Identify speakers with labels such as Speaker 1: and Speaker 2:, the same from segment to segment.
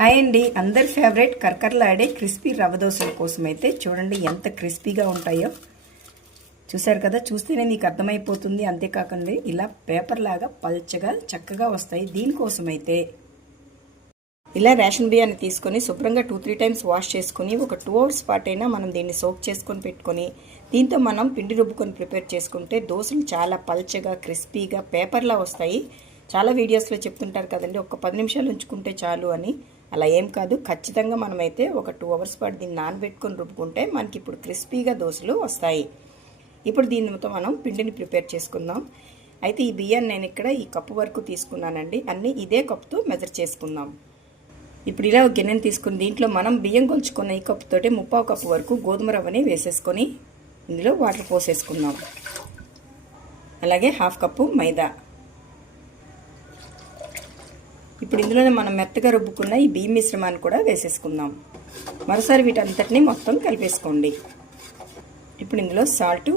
Speaker 1: Hi అండి. అందరి favourite కర్కర్లాడే crispy రవ్వ దోశల కోసం అయితే చూడండి ఎంత క్రిస్పీగా ఉంటాయో. చూశారు కదా చూస్తేనే మీకు అర్థమైపోతుంది. అంతేకాకుండా ఇలా పేపర్ లాగా పల్చగా చక్కగా వస్తాయి. దీనికోసం అయితే ఇలా రేషన్ బియ్యాన్ని తీసుకొని శుభ్రంగా టూ త్రీ టైమ్స్ వాష్ చేసుకొని ఒక టూ అవర్స్ పాటు అయినా మనం దీన్ని సోక్ చేసుకొని పెట్టుకొని దీంతో మనం పిండి రుబ్బుకొని ప్రిపేర్ చేసుకుంటే దోశలు చాలా పల్చగా క్రిస్పీగా పేపర్లా వస్తాయి. చాలా వీడియోస్లో చెప్తుంటారు కదండి ఒక పది నిమిషాలు ఉంచుకుంటే చాలు అని. అలా ఏం కాదు. ఖచ్చితంగా మనమైతే ఒక టూ అవర్స్ పాటు దీన్ని నానబెట్టుకొని రుబ్బుకుంటే మనకి ఇప్పుడు క్రిస్పీగా దోశలు వస్తాయి. ఇప్పుడు దీనితో మనం పిండిని ప్రిపేర్ చేసుకుందాం. అయితే ఈ బియ్యాన్ని నేను ఇక్కడ ఈ కప్పు వరకు తీసుకున్నానండి. అన్నీ ఇదే కప్పుతో మెజర్ చేసుకుందాం. ఇప్పుడు ఇలా ఒక గిన్నెని తీసుకుని దీంట్లో మనం బియ్యం కొలుచుకున్న ఈ కప్పుతోటి ముప్పావు కప్పు వరకు గోధుమ రవ్వని వేసేసుకొని ఇందులో వాటర్ పోసేసుకుందాం. అలాగే హాఫ్ కప్పు మైదా. ఇప్పుడు ఇందులోనే మనం మెత్తగా రుబ్బుకున్న ఈ బియ్యం మిశ్రమాన్ని కూడా వేసేసుకుందాం. మరోసారి వీటంతటిని మొత్తం కలిపేసుకోండి. ఇప్పుడు ఇందులో సాల్టు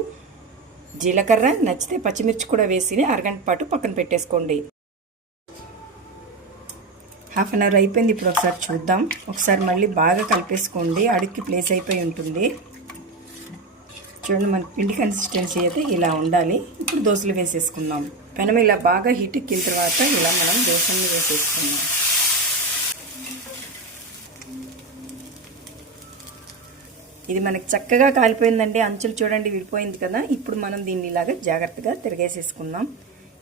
Speaker 1: జీలకర్ర నచ్చితే పచ్చిమిర్చి కూడా వేసి అరగంట పాటు పక్కన పెట్టేసుకోండి. హాఫ్ అన్ అవర్ అయిపోయింది ఇప్పుడు ఒకసారి చూద్దాం. ఒకసారి మళ్ళీ బాగా కలిపేసుకోండి అడుక్కి ప్లేస్ అయిపోయి ఉంటుంది. చూడండి మన పిండి కన్సిస్టెన్సీ అయితే ఇలా ఉండాలి. ఇప్పుడు దోశలు వేసేసుకుందాం. పెనం ఇలా బాగా హీట్ ఎక్కిన తర్వాత ఇలా మనం దోశల్ని వేసేసుకుందాం. ఇది మనకి చక్కగా కాలిపోయిందండి. అంచులు చూడండి విడిపోయింది కదా. ఇప్పుడు మనం దీన్ని ఇలాగ జాగ్రత్తగా తిరిగేసేసుకుందాం.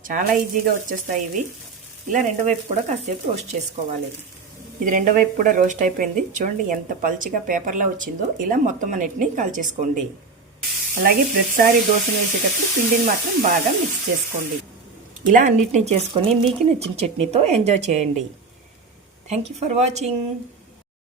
Speaker 1: చాలా ఈజీగా వచ్చేస్తాయి ఇవి. ఇలా రెండో వైపు కూడా కాసేపు రోస్ట్ చేసుకోవాలి. ఇది రెండో వైపు కూడా రోస్ట్ అయిపోయింది. చూడండి ఎంత పల్చిగా పేపర్లా వచ్చిందో. ఇలా మొత్తం అన్నిటిని కాల్చేసుకోండి. అలాగే ప్రతిసారి దోశను వేసేటప్పుడు పిండిని మాత్రం బాగా మిక్స్ చేసుకోండి. ఇలా అన్నిటిని చేసుకొని మీకు నచ్చిన చట్నీతో ఎంజాయ్ చేయండి. Thank you for watching